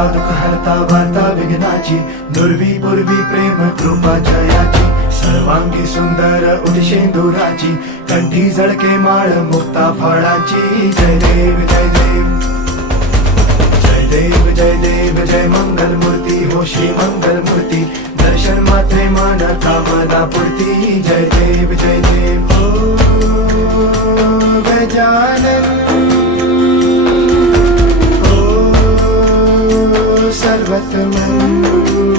हरता दुःख हरता वार्ता विघ्नाची, दुर्वी पूर्वी प्रेम कृपा जयाची, सर्वांगी सुंदर उदिशेंदुराची, कंठी झळके माळ मुक्ता फळाची. जय देव जय देव जय देव जय देव जय मंगल मूर्ती हो श्री मंगल मूर्ती, दर्शन मात्रे मन कामना पूर्ती. जय देव जय देव हो गजानन हो सर्वतमन